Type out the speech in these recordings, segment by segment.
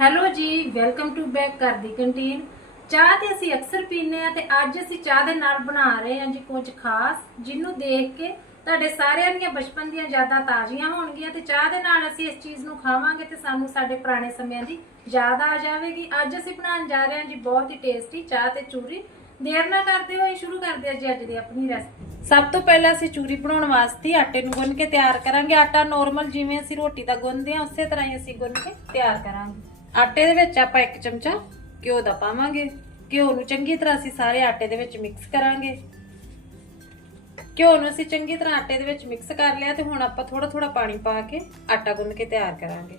Hello ਜੀ, welcome to back ਘਰ ਦੀ canteen. ਚਾਹ ਤੇ ਅਸੀਂ ਅਕਸਰ ਪੀਂਦੇ ਆ ਤੇ ਅੱਜ ਅਸੀਂ ਚਾਹ ਦੇ ਨਾਲ ਬਣਾ ਰਹੇ ਹਾਂ ਜੀ ਕੁਝ ਖਾਸ, ਜਿਹਨੂੰ ਦੇਖ ਕੇ ਤੁਹਾਡੇ ਸਾਰਿਆਂ ਦੀਆਂ ਬਚਪਨ ਦੀਆਂ ਯਾਦਾਂ ਤਾਜ਼ੀਆਂ ਹੋਣਗੀਆਂ ਤੇ ਚਾਹ ਦੇ ਨਾਲ ਅਸੀਂ ਇਸ ਚੀਜ਼ ਨੂੰ ਖਾਵਾਂਗੇ ਤੇ ਸਾਨੂੰ ਸਾਡੇ ਪੁਰਾਣੇ ਸਮਿਆਂ ਦੀ ਯਾਦ ਆ ਜਾਵੇਗੀ। ਅੱਜ ਅਸੀਂ ਬਣਾਉਣ ਜਾ ਰਹੇ ਹਾਂ ਜੀ ਬਹੁਤ ਹੀ ਟੇਸਟੀ ਚਾਹ ਤੇ ਚੂਰੀ। ਦੇਰ ਨਾ ਕਰਦੇ ਹੋਏ ਸ਼ੁਰੂ ਕਰਦੇ ਹਾਂ ਜੀ ਅੱਜ ਦੀ ਆਪਣੀ ਰੈਸਪੀ ਸਭ ਤੋਂ ਪਹਿਲਾਂ ਅਸੀਂ ਚੂਰੀ ਬਣਾਉਣ ਵਾਸਤੇ ਆਟੇ ਨੂੰ ਗੁੰਨ ਕੇ ਤਿਆਰ ਕਰਾਂਗੇ। ਆਟਾ ਨੋਰਮਲ ਜਿਵੇਂ ਅਸੀਂ ਰੋਟੀ ਦਾ ਗੁੰਨਦੇ ਹਾਂ, ਉਸੇ ਤਰ੍ਹਾਂ ਹੀ ਅਸੀਂ ਗੁੰਨ ਕੇ ਤਿਆਰ ਕਰਾਂਗੇ। ਆਟੇ ਦੇ ਵਿੱਚ ਆਪਾਂ ਇੱਕ ਚਮਚਾ ਘਿਓ ਦਾ ਪਾਵਾਂਗੇ। ਘਿਓ ਨੂੰ ਚੰਗੀ ਤਰ੍ਹਾਂ ਅਸੀਂ ਸਾਰੇ ਆਟੇ ਦੇ ਵਿੱਚ ਮਿਕਸ ਕਰਾਂਗੇ। ਘਿਓ ਨੂੰ ਅਸੀਂ ਚੰਗੀ ਤਰ੍ਹਾਂ ਆਟੇ ਦੇ ਵਿੱਚ ਮਿਕਸ ਕਰ ਲਿਆ ਤੇ ਹੁਣ ਆਪਾਂ ਥੋੜਾ ਥੋੜਾ ਪਾਣੀ ਪਾ ਕੇ ਆਟਾ ਗੁੰਨ ਕੇ ਤਿਆਰ ਕਰਾਂਗੇ।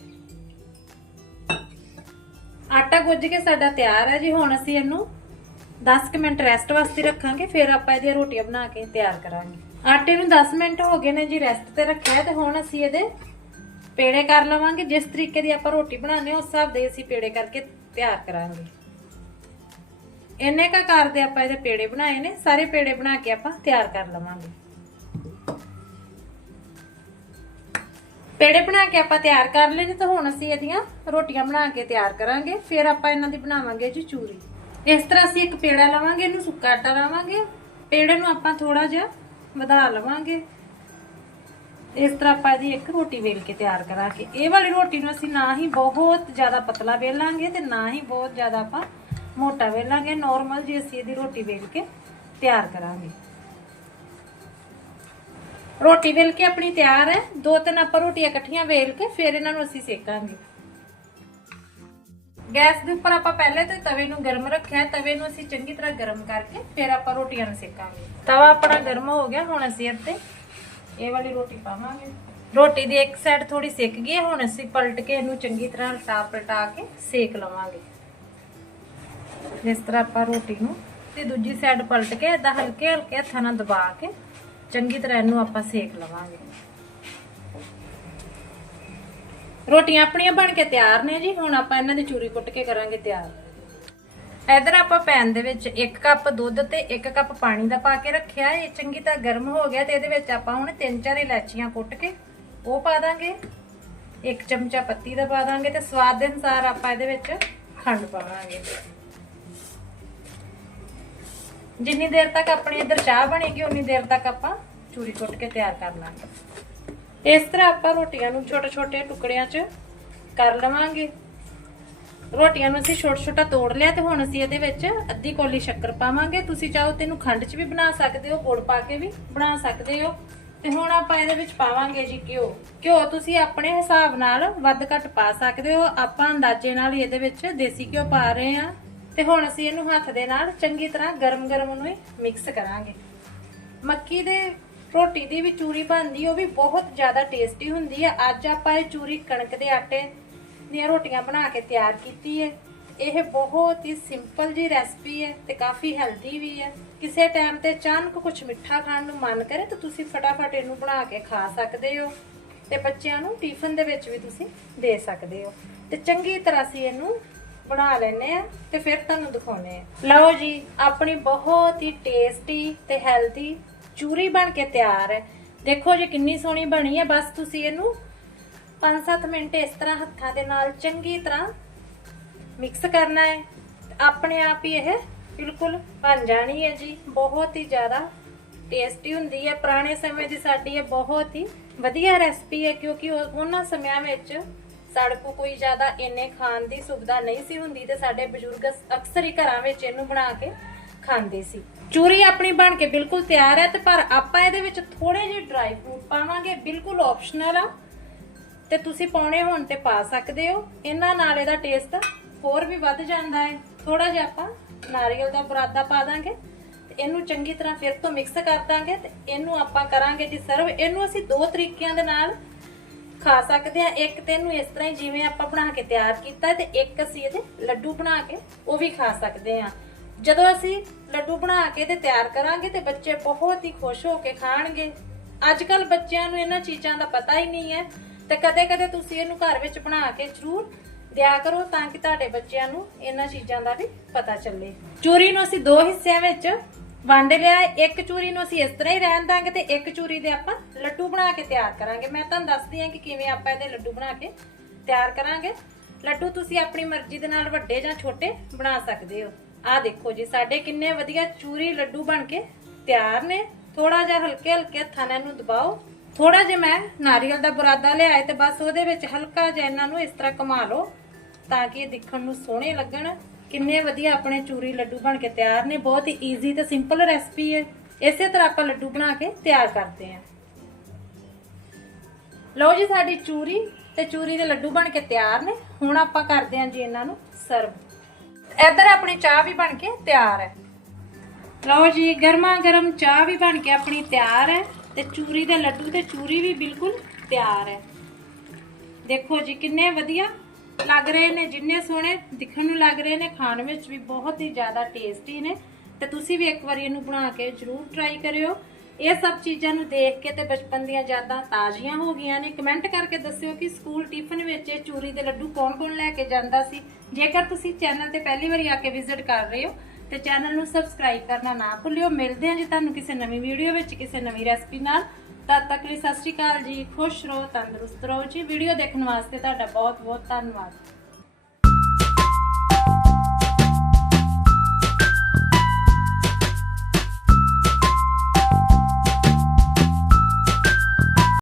ਆਟਾ ਗੁੱਝ ਕੇ ਸਾਡਾ ਤਿਆਰ ਹੈ ਜੀ। ਹੁਣ ਅਸੀਂ ਇਹਨੂੰ 10 ਕੁ ਮਿੰਟ ਰੈਸਟ ਵਾਸਤੇ ਰੱਖਾਂਗੇ, ਫਿਰ ਆਪਾਂ ਇਹਦੀਆਂ ਰੋਟੀਆਂ ਬਣਾ ਕੇ ਤਿਆਰ ਕਰਾਂਗੇ। ਆਟੇ ਨੂੰ 10 ਮਿੰਟ ਹੋ ਗਏ ਨੇ ਜੀ ਰੈਸਟ ਤੇ ਰੱਖਿਆ ਤੇ ਹੁਣ ਅਸੀਂ ਇਹਦੇ ਪੇੜੇ ਕਰ ਲਵਾਂਗੇ, ਜਿਸ ਤਰੀਕੇ ਦੀ ਆਪਾਂ ਰੋਟੀ ਬਣਾਉਂਦੇ ਹਾਂ, ਉਸ ਹਿਸਾਬ ਦੇ ਅਸੀਂ ਪੇੜੇ ਕਰਕੇ ਤਿਆਰ ਕਰਾਂਗੇ। ਇੰਨੇ ਕਾ ਆਕਾਰ ਆਪਾਂ ਇਹਦੇ ਪੇੜੇ ਬਣਾਏ ਨੇ, ਸਾਰੇ ਪੇੜੇ ਬਣਾ ਕੇ ਆਪਾਂ ਤਿਆਰ ਕਰ ਲਵਾਂਗੇ। ਪੇੜੇ ਬਣਾ ਕੇ ਆਪਾਂ ਤਿਆਰ ਕਰ ਲਏ ਨੇ, ਤਾਂ ਹੁਣ ਅਸੀਂ ਇਹਦੀਆਂ ਰੋਟੀਆਂ ਬਣਾ ਕੇ ਤਿਆਰ ਕਰਾਂਗੇ, ਫਿਰ ਆਪਾਂ ਇਹਨਾਂ ਦੀ ਬਣਾਵਾਂਗੇ ਜੀ ਚੂਰੀ। ਇਸ ਤਰ੍ਹਾਂ ਅਸੀਂ ਇੱਕ ਪੇੜਾ ਲਵਾਂਗੇ, ਇਹਨੂੰ ਸੁੱਕਾ ਆਟਾ ਲਾਵਾਂਗੇ, ਪੇੜੇ ਨੂੰ ਆਪਾਂ ਥੋੜਾ ਜਿਹਾ ਵਧਾ ਲਵਾਂਗੇ। ਇਸ ਤਰ੍ਹਾਂ ਆਪਾਂ ਇਹਦੀ ਇੱਕ ਰੋਟੀ ਵੇਲ ਕੇ ਤਿਆਰ ਕਰਾਂਗੇ। ਇਹ ਵਾਲੀ ਰੋਟੀ ਨੂੰ ਅਸੀਂ ਨਾ ਹੀ ਬਹੁਤ ਜ਼ਿਆਦਾ ਪਤਲਾ ਵੇਲਾਂਗੇ ਤੇ ਨਾ ਹੀ ਬਹੁਤ ਜ਼ਿਆਦਾ ਆਪਾਂ ਮੋਟਾ ਵੇਲਾਂਗੇ। ਨਾਰਮਲ ਜੀ ਅਸੀਂ ਇਹਦੀ ਰੋਟੀ ਵੇਲ ਕੇ ਤਿਆਰ ਕਰਾਂਗੇ। ਰੋਟੀ ਵੇਲ ਕੇ ਆਪਣੀ ਤਿਆਰ ਹੈ। ਦੋ ਤਿੰਨ ਆਪਾਂ ਰੋਟੀਆਂ ਇਕੱਠੀਆਂ ਵੇਲ ਕੇ ਫਿਰ ਇਹਨਾਂ ਨੂੰ ਅਸੀਂ ਸੇਕਾਂਗੇ। ਗੈਸ ਦੇ ਉੱਪਰ ਆਪਾਂ ਪਹਿਲੇ ਤੇ ਤਵੇ ਨੂੰ ਗਰਮ ਰੱਖਿਆ ਤਵੇ ਨੂੰ ਅਸੀਂ ਚੰਗੀ ਤਰ੍ਹਾਂ ਗਰਮ ਕਰਕੇ ਫਿਰ ਆਪਾਂ ਰੋਟੀਆਂ ਨੂੰ ਸੇਕਾਂਗੇ। ਤਵਾ ਆਪਣਾ ਗਰਮ ਹੋ ਗਿਆ। ਹੁਣ ਅਸੀਂ ਇੱਥੇ ਇਹ ਵਾਲੀ ਰੋਟੀ ਪਾਵਾਂਗੇ। ਰੋਟੀ ਦੀ ਇੱਕ ਸਾਈਡ ਥੋੜੀ ਸਿੱਕ ਗਈ ਹੈ, ਹੁਣ ਅਸੀਂ ਪਲਟ ਕੇ ਇਹਨੂੰ ਚੰਗੀ ਤਰ੍ਹਾਂ ਉਲਟਾ ਪਲਟਾ ਕੇ ਸੇਕ ਲਵਾਂਗੇ। ਜਿਸ ਤਰ੍ਹਾਂ ਆਪਾਂ ਰੋਟੀ ਨੂੰ ਤੇ ਦੂਜੀ ਸਾਈਡ ਪਲਟ ਕੇ ਇਦਾਂ ਹਲਕੇ ਹਲਕੇ ਹੱਥਾਂ ਨਾਲ ਦਬਾ ਕੇ ਚੰਗੀ ਤਰ੍ਹਾਂ ਇਹਨੂੰ ਆਪਾਂ ਸੇਕ ਲਵਾਂਗੇ। ਰੋਟੀਆਂ ਆਪਣੀਆਂ ਬਣ ਕੇ ਤਿਆਰ ਨੇ ਜੀ, ਹੁਣ ਆਪਾਂ ਇਹਨਾਂ ਦੀ ਚੂਰੀ ਕੁੱਟ ਕੇ ਕਰਾਂਗੇ ਤਿਆਰ। ਇਧਰ ਆਪਾਂ ਪੈਨ ਦੇ ਵਿੱਚ 1 ਕੱਪ ਦੁੱਧ ਤੇ 1 ਕੱਪ ਪਾਣੀ ਦਾ ਪਾ ਕੇ ਰੱਖਿਆ। ਇਹ ਚੰਗੀ ਤਰ੍ਹਾਂ ਗਰਮ ਹੋ ਗਿਆ ਤੇ ਇਹਦੇ ਵਿੱਚ ਆਪਾਂ ਹੁਣ ਤਿੰਨ ਚਾਰ ਇਲਾਚੀਆਂ ਕੁੱਟ ਕੇ ਉਹ ਪਾ ਦਾਂਗੇ। ਇੱਕ ਚਮਚਾ ਪੱਤੀ ਦਾ ਪਾ ਦਾਂਗੇ ਤੇ ਸਵਾਦ ਦੇ ਅਨੁਸਾਰ ਆਪਾਂ ਇਹਦੇ ਵਿੱਚ ਖੰਡ ਪਾਵਾਂਗੇ। ਜਿੰਨੀ ਦੇਰ ਤੱਕ ਆਪਣੀ ਇਧਰ ਚਾਹ ਬਣੇਗੀ, ਉਨੀ ਦੇਰ ਤੱਕ ਆਪਾਂ ਚੂਰੀ ਕੁੱਟ ਕੇ ਤਿਆਰ ਕਰ ਲਾਂਗੇ। ਇਸ ਤਰ੍ਹਾਂ ਆਪਾਂ ਰੋਟੀਆਂ ਨੂੰ ਛੋਟੇ ਛੋਟੇ ਟੁਕੜਿਆਂ 'ਚ ਕਰ ਲਵਾਂਗੇ। ਰੋਟੀਆਂ ਨੂੰ ਅਸੀਂ ਛੋਟਾ ਛੋਟਾ ਤੋੜ ਲਿਆ ਤੇ ਹੁਣ ਅਸੀਂ ਇਹਦੇ ਵਿੱਚ ਅੱਧੀ ਕੋਲੀ ਸ਼ੱਕਰ ਪਾਵਾਂਗੇ। ਤੁਸੀਂ ਚਾਹੋ ਤੈਨੂੰ ਖੰਡ 'ਚ ਵੀ ਬਣਾ ਸਕਦੇ ਹੋ, ਗੁੜ ਪਾ ਕੇ ਵੀ ਬਣਾ ਸਕਦੇ ਹੋ। ਤੇ ਹੁਣ ਆਪਾਂ ਇਹਦੇ ਵਿੱਚ ਪਾਵਾਂਗੇ ਜੀ ਘਿਓ। ਘਿਓ ਤੁਸੀਂ ਆਪਣੇ ਹਿਸਾਬ ਨਾਲ ਵੱਧ ਘੱਟ ਪਾ ਸਕਦੇ ਹੋ। ਆਪਾਂ ਅੰਦਾਜ਼ੇ ਨਾਲ ਇਹਦੇ ਵਿੱਚ ਦੇਸੀ ਘਿਓ ਪਾ ਰਹੇ ਹਾਂ। ਤੇ ਹੁਣ ਅਸੀਂ ਇਹਨੂੰ ਹੱਥ ਦੇ ਨਾਲ ਚੰਗੀ ਤਰ੍ਹਾਂ ਗਰਮ-ਗਰਮ ਨੂੰ ਹੀ ਮਿਕਸ ਕਰਾਂਗੇ। ਮੱਕੀ ਦੇ ਰੋਟੀ ਦੀ ਵੀ ਚੂਰੀ ਬਣਦੀ, ਉਹ ਵੀ ਬਹੁਤ ਜ਼ਿਆਦਾ ਟੇਸਟੀ ਹੁੰਦੀ ਹੈ। ਅੱਜ ਆਪਾਂ ਇਹ ਚੂਰੀ ਕਣਕ ਦੇ ਆਟੇ ਦੀਆਂ ਰੋਟੀਆਂ ਬਣਾ ਕੇ ਤਿਆਰ ਕੀਤੀ ਹੈ ਇਹ ਬਹੁਤ ਹੀ ਸਿੰਪਲ ਜੀ ਰੈਸਪੀ ਹੈ ਤੇ ਕਾਫੀ ਹੈਲਦੀ ਵੀ ਹੈ ਕਿਸੇ ਟਾਈਮ ਤੇ ਅਚਾਨਕ ਕੁਝ ਮਿੱਠਾ ਖਾਣ ਨੂੰ ਮਨ ਕਰੇ ਤਾਂ ਤੁਸੀਂ ਫਟਾਫਟ ਇਹਨੂੰ ਬਣਾ ਕੇ ਖਾ ਸਕਦੇ ਹੋ। ਤੇ ਬੱਚਿਆਂ ਨੂੰ ਟਿਫਨ ਦੇ ਵਿੱਚ ਵੀ ਤੁਸੀਂ ਦੇ ਸਕਦੇ ਹੋ। ਤੇ ਚੰਗੀ ਤਰ੍ਹਾਂ ਸੀ ਇਹਨੂੰ ਬਣਾ ਲੈਨੇ ਆ ਤੇ ਫਿਰ ਤੁਹਾਨੂੰ ਦਿਖਾਉਨੇ ਆ ਲਓ ਜੀ, ਆਪਣੀ ਬਹੁਤ ਹੀ ਟੇਸਟੀ ਤੇ ਹੈਲਦੀ ਚੂਰੀ ਬਣ ਕੇ ਤਿਆਰ ਹੈ। ਦੇਖੋ ਜੀ, ਕਿੰਨੀ ਸੋਹਣੀ ਬਣੀ ਹੈ। ਬਸ ਤੁਸੀਂ ਇਹਨੂੰ 5-7 ਮਿੰਟ ਇਸ ਤਰ੍ਹਾਂ ਹੱਥਾਂ ਦੇ ਨਾਲ ਚੰਗੀ ਤਰ੍ਹਾਂ ਮਿਕਸ ਕਰਨਾ ਹੈ। ਆਪਣੇ ਆਪ ਹੀ ਇਹ ਬਿਲਕੁਲ ਬਣ ਜਾਣੀ ਹੈ ਜੀ। ਬਹੁਤ ਹੀ ਜ਼ਿਆਦਾ ਟੇਸਟੀ ਹੁੰਦੀ ਹੈ। ਪੁਰਾਣੇ ਸਮੇਂ ਦੀ ਸਾਡੀ ਇਹ ਬਹੁਤ ਹੀ ਵਧੀਆ ਰੈਸਪੀ ਹੈ, ਕਿਉਂਕਿ ਉਹਨਾਂ ਸਮਿਆਂ ਵਿੱਚ ਸਾਡੇ ਕੋਲ ਕੋਈ ਜ਼ਿਆਦਾ ਇੰਨੇ ਖਾਣ ਦੀ ਸੁਵਿਧਾ ਨਹੀਂ ਸੀ ਹੁੰਦੀ ਤੇ ਸਾਡੇ ਬਜ਼ੁਰਗ ਅਕਸਰ ਹੀ ਘਰਾਂ ਵਿੱਚ ਇਹਨੂੰ ਬਣਾ ਕੇ ਖਾਂਦੇ ਸੀ। ਚੂਰੀ ਆਪਣੀ ਬਣ ਕੇ ਬਿਲਕੁਲ ਤਿਆਰ ਹੈ ਤੇ ਪਰ ਆਪਾਂ ਇਹਦੇ ਵਿੱਚ ਥੋੜੇ ਜਿਹੇ ਡਰਾਈ ਫਰੂਟ ਪਾਵਾਂਗੇ। ਬਿਲਕੁਲ ਆਪਸ਼ਨਲ ਆ। ਤੇ ਤੁਸੀਂ ਪਾਉਣੇ ਹੋਣ ਤੇ ਪਾ ਸਕਦੇ ਹੋ। ਇਹਨਾਂ ਨਾਲ ਇਹਦਾ ਟੇਸਟ ਹੋਰ ਵੀ ਵੱਧ ਜਾਂਦਾ ਹੈ। ਥੋੜਾ ਜਿਹਾ ਆਪਾਂ ਨਾਰੀਅਲ ਦਾ ਬੁਰਾਦਾ ਪਾ ਦਾਂਗੇ। ਇਹਨੂੰ ਚੰਗੀ ਤਰ੍ਹਾਂ ਫਿਰ ਤੋਂ ਮਿਕਸ ਕਰ ਦਾਂਗੇ ਤੇ ਇਹਨੂੰ ਆਪਾਂ ਕਰਾਂਗੇ ਜੀ ਸਰਵ ਇਹਨੂੰ ਅਸੀਂ ਦੋ ਤਰੀਕਿਆਂ ਦੇ ਨਾਲ ਖਾ ਸਕਦੇ ਆ ਇੱਕ ਤੇ ਇਹਨੂੰ ਇਸ ਤਰ੍ਹਾਂ ਹੀ ਜਿਵੇਂ ਆਪਾਂ ਬਣਾ ਕੇ ਤਿਆਰ ਕੀਤਾ ਤੇ ਇੱਕ ਅਸੀਂ ਇਹਦੇ ਲੱਡੂ ਬਣਾ ਕੇ ਉਹ ਵੀ ਖਾ ਸਕਦੇ ਆ ਜਦੋਂ ਅਸੀਂ ਲੱਡੂ ਬਣਾ ਕੇ ਤੇ ਤਿਆਰ ਕਰਾਂਗੇ ਤੇ ਬੱਚੇ ਬਹੁਤ ਹੀ ਖੁਸ਼ ਹੋ ਕੇ ਖਾਣਗੇ। ਅੱਜ ਕੱਲ ਬੱਚਿਆਂ ਨੂੰ ਇਹਨਾਂ ਚੀਜ਼ਾਂ ਦਾ ਪਤਾ ਹੀ ਨਹੀਂ ਹੈ। ਤੇ ਕਦੇ-ਕਦੇ ਤੁਸੀਂ ਇਹਨੂੰ ਘਰ ਵਿੱਚ ਬਣਾ ਕੇ ਜ਼ਰੂਰ ਦਿਆ ਕਰੋ ਤਾਂ ਕਿ ਤੁਹਾਡੇ ਬੱਚਿਆਂ ਨੂੰ ਇਹਨਾਂ ਚੀਜ਼ਾਂ ਦਾ ਵੀ ਪਤਾ ਚੱਲੇ। ਚੂਰੀ ਨੂੰ ਅਸੀਂ ਦੋ ਹਿੱਸਿਆਂ ਵਿੱਚ ਵੰਡ ਲਿਆ, ਇੱਕ ਚੂਰੀ ਨੂੰ ਅਸੀਂ ਇਸ ਤਰ੍ਹਾਂ ਹੀ ਰਹਿਣ ਦਾਂਗੇ ਤੇ ਇੱਕ ਚੂਰੀ ਦੇ ਆਪਾਂ ਲੱਡੂ ਬਣਾ ਕੇ ਤਿਆਰ ਕਰਾਂਗੇ। ਮੈਂ ਤੁਹਾਨੂੰ ਦੱਸਦੀ ਹਾਂ ਕਿ ਕਿਵੇਂ ਆਪਾਂ ਇਹਦੇ ਲੱਡੂ ਬਣਾ ਕੇ ਤਿਆਰ ਕਰਾਂਗੇ। ਲੱਡੂ ਤੁਸੀਂ ਆਪਣੀ ਮਰਜ਼ੀ ਦੇ ਨਾਲ ਵੱਡੇ ਜਾਂ ਛੋਟੇ ਬਣਾ ਸਕਦੇ ਹੋ। ਆਹ ਦੇਖੋ ਜੀ, ਸਾਡੇ ਕਿੰਨੇ ਵਧੀਆ ਚੂਰੀ ਲੱਡੂ ਬਣ ਕੇ ਤਿਆਰ ਨੇ। ਥੋੜਾ ਜਿਹਾ ਹਲਕੇ ਹਲਕੇ ਹੱਥਾਂ ਨਾਲ ਇਹਨੂੰ ਦਬਾਓ। ਥੋੜਾ ਜਿਹਾ ਮੈਂ ਨਾਰੀਅਲ ਦਾ ਬੁਰਾਦਾ ਲਿਆਏ ਤੇ ਬਸ ਉਹਦੇ ਵਿੱਚ ਹਲਕਾ ਜਿਹਾ ਇਹਨਾਂ ਨੂੰ ਇਸ ਤਰ੍ਹਾਂ ਘੁਮਾ ਲਓ ਤਾਂ ਕਿ ਇਹ ਦਿਖਣ ਨੂੰ ਸੋਹਣੇ ਲੱਗਣ। ਕਿੰਨੇ ਵਧੀਆ ਆਪਣੇ ਚੂਰੀ ਲੱਡੂ ਬਣ ਕੇ ਤਿਆਰ ਨੇ, ਬਹੁਤ ਹੀ ਈਜ਼ੀ ਤੇ ਸਿੰਪਲ ਰੈਸਪੀ ਹੈ। ਇਸੇ ਤਰ੍ਹਾਂ ਆਪਾਂ ਲੱਡੂ ਬਣਾ ਕੇ ਤਿਆਰ ਕਰਦੇ ਹਾਂ। ਲਓ ਜੀ ਸਾਡੀ ਚੂਰੀ ਤੇ ਚੂਰੀ ਦੇ ਲੱਡੂ ਬਣ ਕੇ ਤਿਆਰ ਨੇ। ਹੁਣ ਆਪਾਂ ਕਰਦੇ ਹਾਂ ਜੀ ਇਹਨਾਂ ਨੂੰ ਸਰਵ ਇੱਧਰ ਆਪਣੀ ਚਾਹ ਵੀ ਬਣ ਕੇ ਤਿਆਰ ਹੈ। ਲਓ ਜੀ ਗਰਮਾ ਗਰਮ ਚਾਹ ਵੀ ਬਣ ਕੇ ਆਪਣੀ ਤਿਆਰ ਹੈ। ਤੇ ਚੂਰੀ ਦੇ ਲੱਡੂ ਤੇ ਚੂਰੀ ਵੀ ਬਿਲਕੁਲ ਤਿਆਰ ਹੈ। ਦੇਖੋ ਜੀ, ਕਿੰਨੇ ਵਧੀਆ ਲੱਗ ਰਹੇ ਨੇ, ਜਿੰਨੇ ਸੋਹਣੇ ਦਿਖਣ ਨੂੰ ਲੱਗ ਰਹੇ ਨੇ, ਖਾਣ ਵਿੱਚ ਵੀ ਬਹੁਤ ਹੀ ਜ਼ਿਆਦਾ ਟੇਸਟੀ ਨੇ। ਤੇ ਤੁਸੀਂ ਵੀ ਇੱਕ ਵਾਰੀ ਇਹਨੂੰ ਬਣਾ ਕੇ ਜਰੂਰ ਟਰਾਈ ਕਰਿਓ। ਇਹ ਸਭ ਚੀਜ਼ਾਂ ਨੂੰ ਦੇਖ ਕੇ ਤੇ ਬਚਪਨ ਦੀਆਂ ਯਾਦਾਂ ਤਾਜ਼ੀਆਂ ਹੋ ਗਈਆਂ ਨੇ। ਕਮੈਂਟ ਕਰਕੇ ਦੱਸਿਓ ਕਿ ਸਕੂਲ ਟਿਫਨ ਵਿੱਚ ਇਹ ਚੂਰੀ ਦੇ ਲੱਡੂ ਕੌਣ-ਕੌਣ ਲੈ ਕੇ ਜਾਂਦਾ ਸੀ। ਜੇਕਰ ਤੁਸੀਂ ਚੈਨਲ ਤੇ ਪਹਿਲੀ ਵਾਰੀ ਆ ਕੇ ਵਿਜ਼ਿਟ ਕਰ ਰਹੇ ਹੋ ਤੇ ਚੈਨਲ ਨੂੰ ਸਬਸਕ੍ਰਾਈਬ ਕਰਨਾ ਨਾ ਭੁੱਲਿਓ। ਮਿਲਦੇ ਹਾਂ ਜੀ ਤੁਹਾਨੂੰ ਕਿਸੇ ਨਵੀਂ ਵੀਡੀਓ ਵਿੱਚ, ਕਿਸੇ ਨਵੀਂ ਰੈਸਪੀ ਨਾਲ। ਤਦ ਤੱਕ ਲਈ ਸਤਿ ਸ਼੍ਰੀ ਅਕਾਲ ਜੀ। ਖੁਸ਼ ਰਹੋ, ਤੰਦਰੁਸਤ ਰਹੋ ਜੀ। ਵੀਡੀਓ ਦੇਖਣ ਵਾਸਤੇ ਤੁਹਾਡਾ ਬਹੁਤ ਬਹੁਤ ਧੰਨਵਾਦ।